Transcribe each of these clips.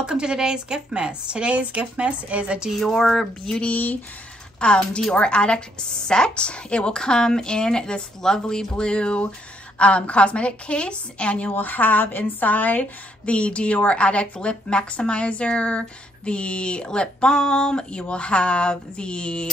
Welcome to today's Giftmas. Today's Giftmas is a Dior Beauty Dior Addict set. It will come in this lovely blue cosmetic case, and you will have inside the Dior Addict Lip Maximizer, the lip balm. You will have the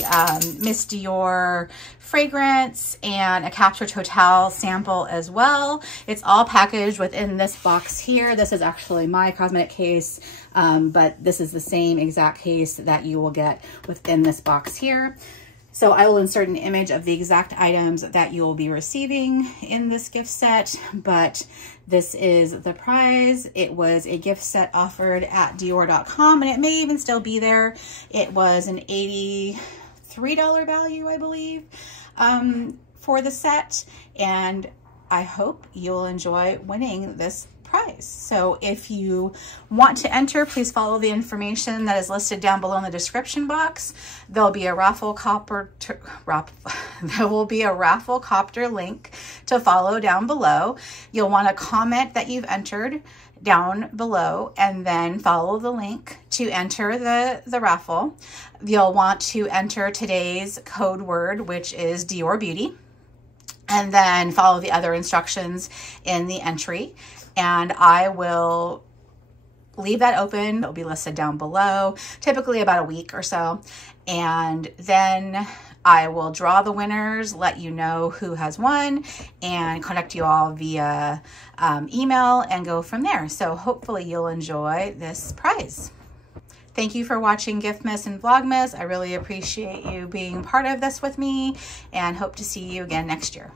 Miss Dior fragrance and a Capture Totale sample as well. It's all packaged within this box here. This is actually my cosmetic case, but this is the same exact case that you will get within this box here. So I will insert an image of the exact items that you will be receiving in this gift set, but this is the prize. It was a gift set offered at Dior.com, and it may even still be there. It was an $83 value, I believe, for the set, and I hope you'll enjoy winning this prize. So if you want to enter, please follow the information that is listed down below in the description box. There'll be a rafflecopter link to follow down below. You'll want to comment that you've entered down below and then follow the link to enter the raffle. You'll want to enter today's code word, which is Dior Beauty, and then follow the other instructions in the entry. And I will leave that open. It'll be listed down below, typically about a week or so. And then I will draw the winners, let you know who has won, and contact you all via email and go from there. So hopefully you'll enjoy this prize. Thank you for watching Giftmas and Vlogmas. I really appreciate you being part of this with me, and hope to see you again next year.